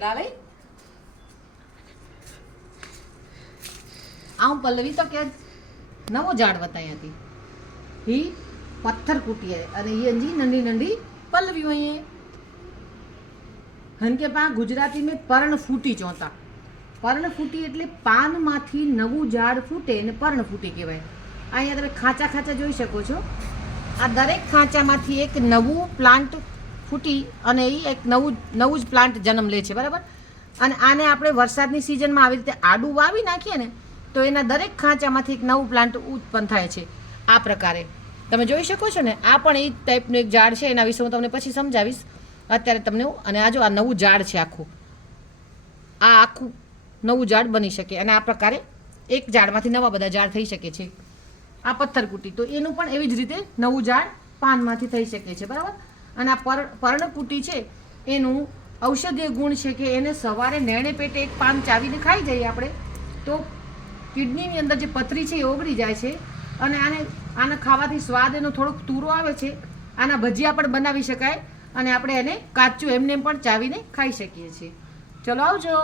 डाले आऊं पल्लवी तो क्या नवो झाड़ बताया थी ही पत्थर कूटी है अरे ये जी नंढी नंढी पल्लवी हुई है हन के पा गुजराती में पर्णफूटी चौथा पर्णफूटी એટલે પાનમાંથી નવું ઝાડ ફૂટે ને પર્ણફૂટી કહેવાય. અહીંયા તમે ખાંચા ખાંચા જોઈ શકો છો. આ દરેક ખાંચામાંથી એક નવું પ્લાન્ટ ફૂટી અને એ એક નવું જ પ્લાન્ટ જન્મ લે છે, બરાબર. અને આને આપણે વરસાદની સિઝનમાં આવી રીતે આડું વાવી નાખીએ ને તો એના દરેક ખાંચામાંથી એક નવું પ્લાન્ટ ઉત્પન્ન થાય છે. આ પ્રકારે તમે જોઈ શકો છો ને. આ પણ એ ટાઈપનું એક ઝાડ છે, એના વિશે હું તમને પછી સમજાવીશ. અત્યારે તમને અને આ જો આ નવું ઝાડ છે આખું, આ આખું નવું ઝાડ બની શકે અને આ પ્રકારે એક ઝાડમાંથી નવા બધા ઝાડ થઈ શકે છે. આ પથ્થરકૂટી તો એનું પણ એવી જ રીતે નવું ઝાડ પાનમાંથી થઈ શકે છે, બરાબર. અને આ પર્ણકૂટી છે એનું ઔષધીય ગુણ છે કે એને સવારે નેણે પેટે એક પાન ચાવીને ખાઈ જઈએ આપણે તો કિડનીની અંદર જે પથરી છે એ ઓગળી જાય છે અને આને ખાવાથી સ્વાદ એનો થોડોક તૂરો આવે છે. આના ભજીયા પણ બનાવી શકાય અને આપણે એને કાચું એમને પણ ચાવીને ખાઈ શકીએ છીએ. ચલો આવજો.